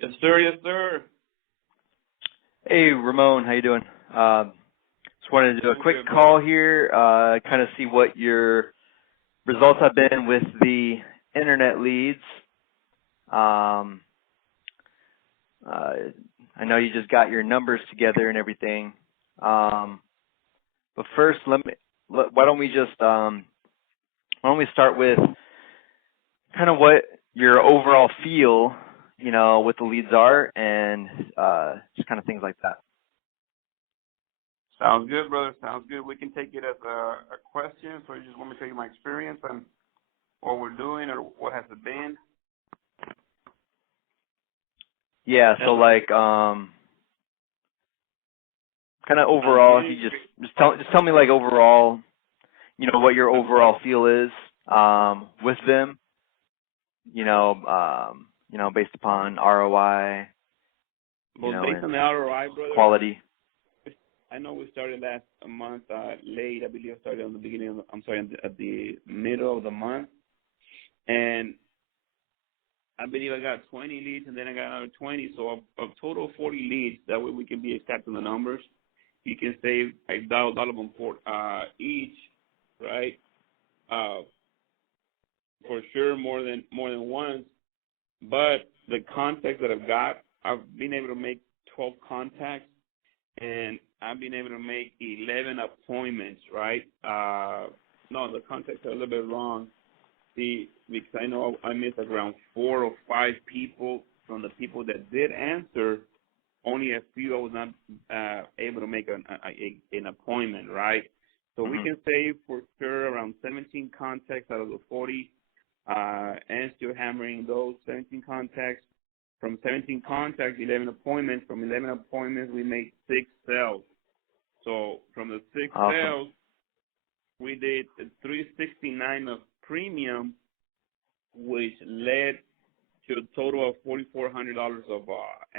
Yes, sir. Yes, sir. Hey, Ramon, how you doing? Just wanted to do a Doing quick good, brother. call here, kind of see what your results have been with the internet leads. Um, I know you just got your numbers together and everything. But first, why don't we start with kind of what your overall feel, what the leads are, and just kind of things like that. Sounds good, brother. Sounds good. We can take it as a question. So you just want me to tell you my experience and what we're doing or what has it been? Yeah. So like, kind of overall, if you just tell me like overall, what your overall feel is with them, based upon ROI, Well, based on the ROI, brother, quality. I know we started last month late. I believe I started on the beginning of at the middle of the month. And I believe I got 20 leads and then I got another 20. So of total of 40 leads, that way we can be exact on the numbers. You can save $1 them for each, right? For sure, more than once. But the contacts that I've got, I've been able to make 12 contacts, and I've been able to make 11 appointments, right? No, the contacts are a little bit wrong. See, because I know I missed around 4 or 5 people. From the people that did answer, only a few I was not able to make an appointment, right? So we can save for sure around 17 contacts out of the 40, and still hammering those 17 contacts. From 17 contacts, 11 appointments. From 11 appointments, we made 6 sales. So from the 6 sales, we did 369 of premium, which led to a total of $4,400 of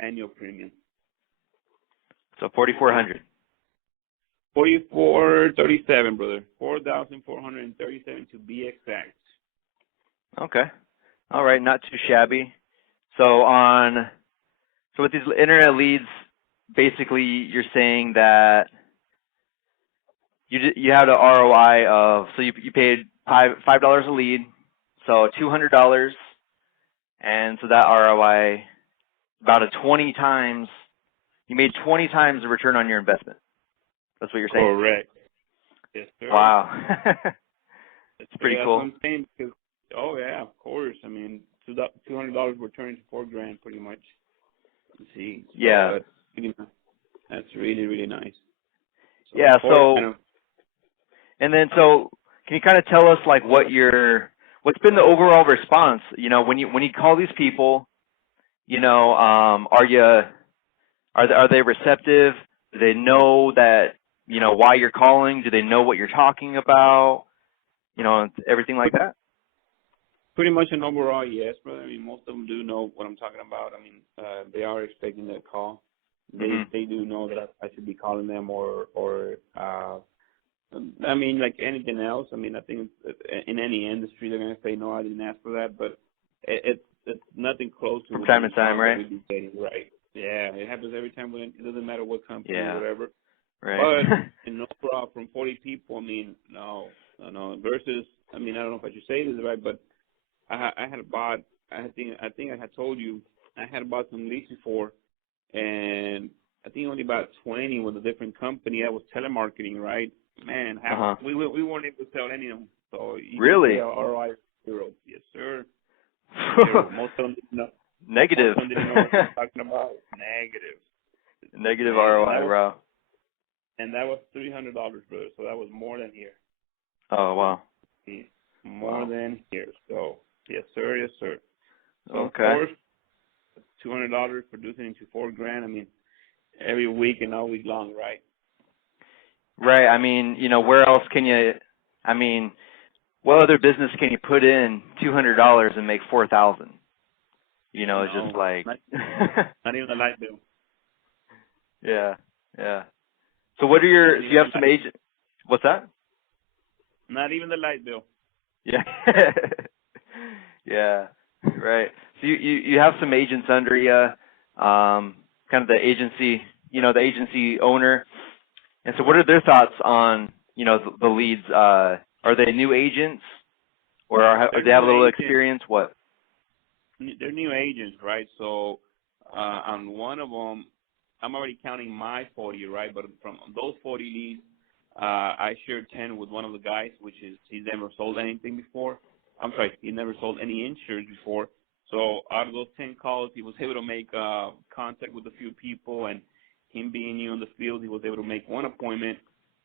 annual premium. So 4,400. 4,437, brother. 4,437 to be exact. Okay. All right. Not too shabby. So with these internet leads, basically you're saying that you had an ROI of, so you paid $5 a lead, so $200, and so that ROI about 20 times. You made 20 times the return on your investment. That's what you're saying? Correct. Yes, sir. Wow. It's pretty cool. That's what I'm saying, because, oh, yeah, of course. I mean, $200 will turn into $4,000 pretty much. See? So yeah. That's really, really nice. So yeah, and then so can you kind of tell us like what's been the overall response? When you call these people, are they receptive? Do they know that, why you're calling? Do they know what you're talking about? Everything like that? Pretty much an overall yes, brother. I mean, most of them do know what I'm talking about. I mean, they are expecting that call. They do know that I should be calling them or I mean, like anything else. I mean, I think in any industry they're gonna say no, I didn't ask for that, but it's nothing close to from time to time, right? Right. Yeah, it happens every time. It doesn't matter what company or whatever. Right. But no problem from 40 people. I mean, no. Versus, I mean, I don't know if I should say this right, but I had bought. I think I had told you I had bought some leads before, and I think only about 20 with a different company. I was telemarketing, right? Man, we weren't able to sell any of them. So you really? ROI 0. Yes, sir. Most of them didn't know. Negative. Most of them didn't know what I'm talking about. Negative ROI, bro. And that was $300, brother. So that was more than here. Oh wow. More than here. So yes, sir. Yes, sir. So okay. Of course, $200 producing into $4,000. I mean, every week and all week long, right? Right. I mean, where else can you? I mean, what other business can you put in $200 and make $4,000? It's just like not even a light bill. Yeah. So what are do you have some agent? What's that? Not even the light bill. Yeah. Yeah. Right. So you have some agents under you. kind of the agency, the agency owner. And so what are their thoughts on, the leads? Are they new agents or do they have a little experience? What? They're new agents, right? So on one of them, I'm already counting my 40, right? But from those 40 leads, I shared 10 with one of the guys, which is he's never sold anything before. I'm sorry, he never sold any insurance before. So out of those 10 calls, he was able to make contact with a few people, and him being new in the field, he was able to make one appointment.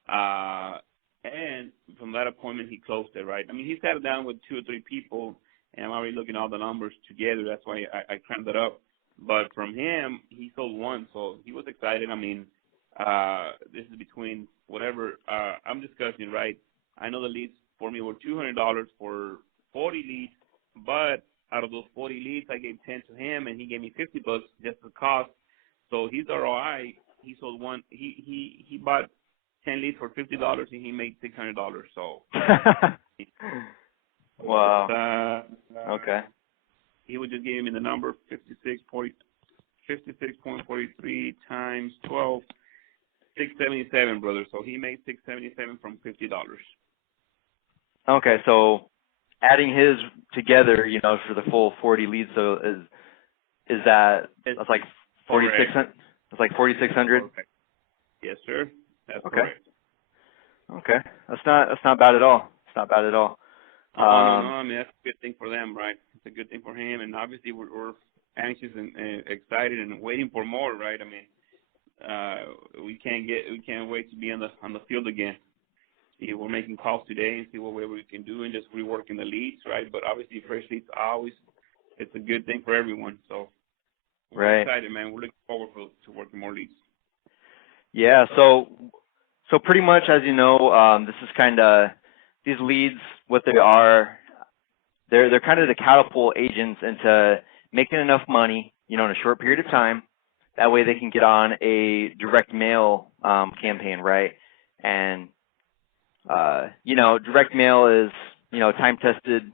And from that appointment, he closed it, right? I mean, he sat down with 2 or 3 people, and I'm already looking at all the numbers together. That's why I crammed it up. But from him, he sold one, so he was excited. I mean, this is between whatever I'm discussing, right? I know the leads for me were $200 for 40 leads, but out of those 40 leads, I gave 10 to him, and he gave me $50 just the cost. So his ROI, he sold one. He bought 10 leads for $50, and he made $600. So wow. Okay. He would just give me the number 56.43 times 12, 677, brother. So he made 677 from $50. Okay, so adding his together, for the full 40 leads, so that's like 4,600. That's like 4,600. Yes, sir. That's okay. Correct. Okay, that's not bad at all. It's not bad at all. No, I mean, that's a good thing for them, right? It's a good thing for him, and obviously we're anxious and excited and waiting for more, right? I mean, we can't wait to be on the field again. See, we're making calls today and see what we can do and just reworking the leads, right? But obviously, fresh leads it's a good thing for everyone. So we're excited, man. We're looking forward to working more leads. Yeah. So pretty much, as you know, this is kind of these leads. What they are, they're kind of the catapult agents into making enough money, in a short period of time. That way they can get on a direct mail campaign, right? And direct mail is time-tested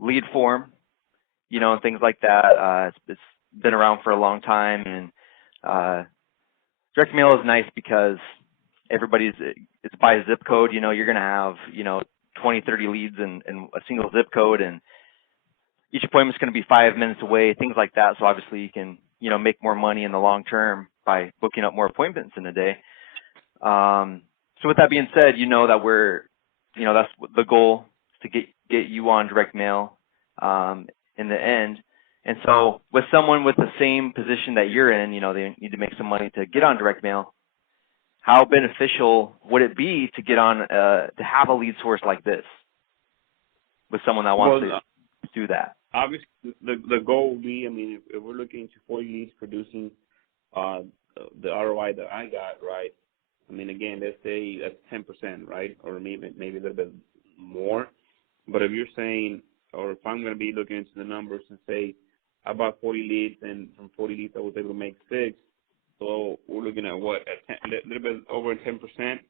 lead form, and things like that. It's been around for a long time, and direct mail is nice because it's by zip code. You're going to have 20, 30 leads in a single zip code, and each appointment's going to be 5 minutes away, things like that. So obviously you can make more money in the long term by booking up more appointments in a day. So with that being said, that we're that's the goal, is to get you on direct mail in the end. And so with someone with the same position that you're in, they need to make some money to get on direct mail. How beneficial would it be to get on to have a lead source like this with someone that wants to do that? Obviously, the goal would be, I mean, if we're looking to 40 leads producing the ROI that I got, right? I mean, again, let's say that's 10%, right? Or maybe a little bit more. But if you're saying, or if I'm going to be looking into the numbers and say, I bought 40 leads, and from 40 leads I was able to make 6, so we're looking at what, a little bit over 10%.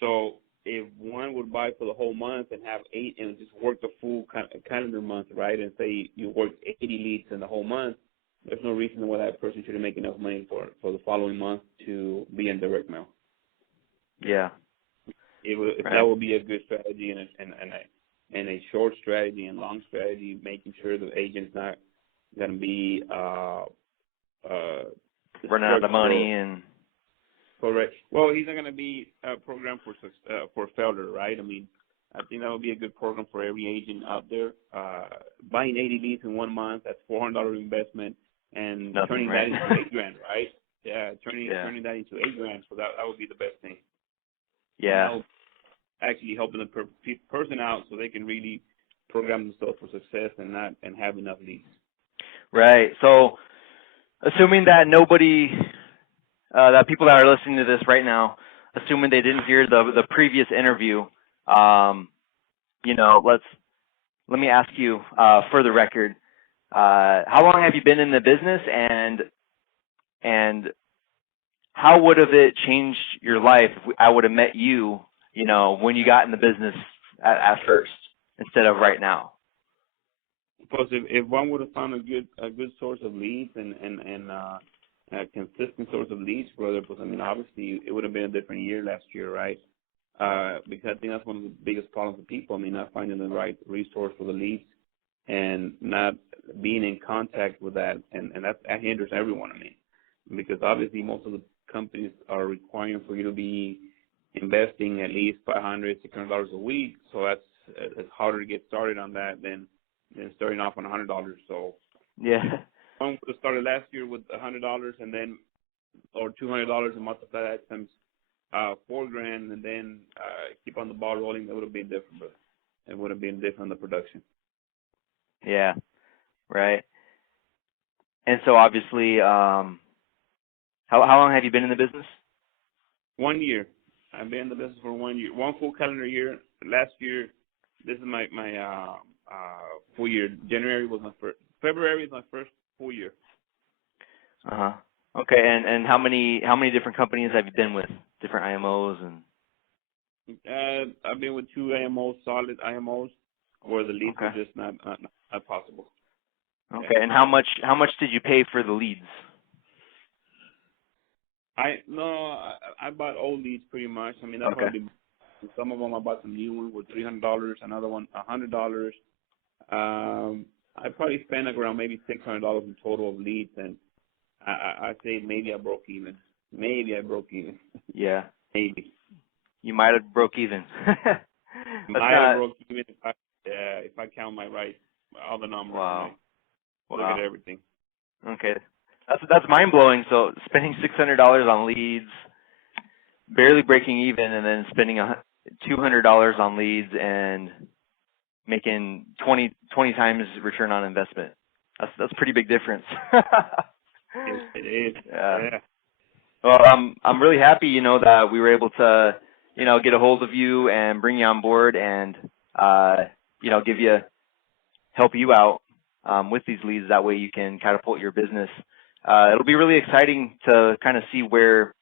So if one would buy for the whole month and have 8 and just work the full calendar month, right, and say you work 80 leads in the whole month, there's no reason why that person shouldn't make enough money for the following month to be in direct mail. Yeah. If that would be a good strategy and a short strategy and long strategy, making sure the agent's not going to be running out of money and. Correct. Well, he's not going to be programmed for failure, right? I mean, I think that would be a good program for every agent out there. Buying 80 leads in 1 month, that's $400 investment, and turning that into $8,000, right? Yeah, turning that into $8,000. So that would be the best thing. Yeah. Actually helping the person out so they can really program themselves for success and have enough leads. Right. So, assuming that that people that are listening to this right now, assuming they didn't hear the previous interview, let me ask you for the record, how long have you been in the business, and how would have it changed your life if I would have met you, when you got in the business at first instead of right now? Because if one would have found a good source of leads and a consistent source of leads, brother, because I mean obviously it would have been a different year last year, right? Because I think that's one of the biggest problems with people. I mean, not finding the right resource for the leads and not being in contact with that, and that hinders everyone. I mean, because obviously most of the companies are requiring for you to be investing at least $500, $600 a week. So it's harder to get started on that than starting off on $100. So Yeah. one would have started last year with $100 and then or $200 and multiply that times $4,000 and then keep on the ball rolling. That would have been different, but it would have been different on the production. Yeah. Right. And so obviously, how long have you been in the business? 1 year. I've been in the business for 1 year, one full calendar year. Last year, this is my full year. January was my first. February is my first full year. Uh-huh. Okay, and how many different companies have you been with? Different IMOs and I've been with 2 IMOs, solid IMOs, where the leads okay. are just not possible. Okay, Yeah. and how much did you pay for the leads? I bought old leads pretty much. I mean, Okay. some of them I bought some new ones with $300, another one $100. I probably spent like around maybe $600 in total of leads, and I say maybe I broke even. Yeah. Maybe. You might have broke even. Might have broke even if I count all the numbers. Wow. Look at everything. Okay. That's mind blowing. So spending $600 on leads, barely breaking even, and then spending $200 on leads and making 20 times return on investment. That's a pretty big difference. It is. Yeah. Well, I'm really happy, that we were able to, get a hold of you and bring you on board and, help you out with these leads. That way you can catapult your business. It'll be really exciting to kind of see where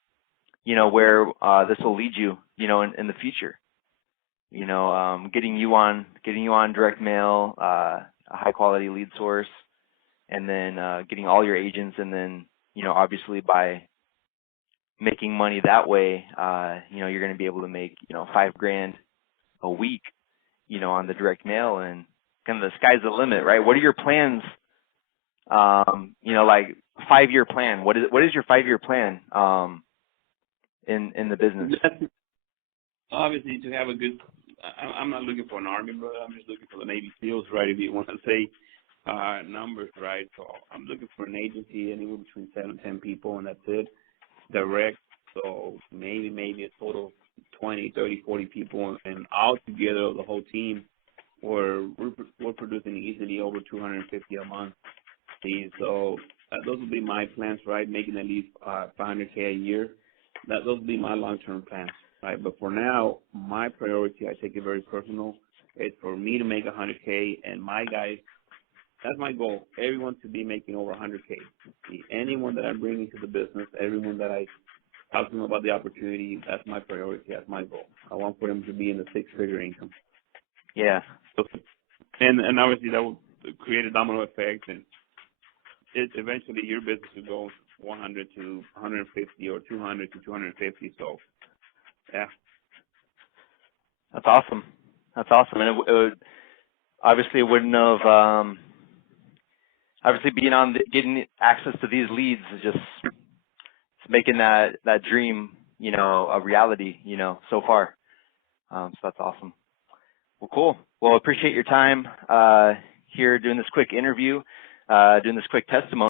this will lead you, in the future. Getting you on direct mail, a high quality lead source, and then getting all your agents, and then obviously by making money that way, you're going to be able to make $5,000 a week, on the direct mail, and kind of the sky's the limit, right? What are your plans? Like 5-year plan. What is your 5-year plan in the business? Obviously, to have a good. I'm not looking for an army, brother. I'm just looking for the Navy SEALs, right? If you want to say numbers, right? So I'm looking for an agency anywhere between 7 and 10 people, and that's it. Direct. So maybe a total of 20, 30, 40 people, and all together, the whole team, we're producing easily over 250 a month. So those would be my plans, right? Making at least $500K a year. Those would be my long-term plans, right? But for now, my priority, I take it very personal, is for me to make $100K, and my guys. That's my goal. Everyone to be making over $100K. Anyone that I bring into the business, everyone that I talk to them about the opportunity, that's my priority. That's my goal. I want for them to be in the 6-figure income. Yeah. So, and obviously that will create a domino effect, and eventually your business will go 100 to 150 or 200 to 250. So, yeah. That's awesome. And it would, obviously it wouldn't have, obviously getting access to these leads is just making that dream, a reality, so far. So that's awesome. Well, cool. Well, appreciate your time here doing this quick interview, doing this quick testimony.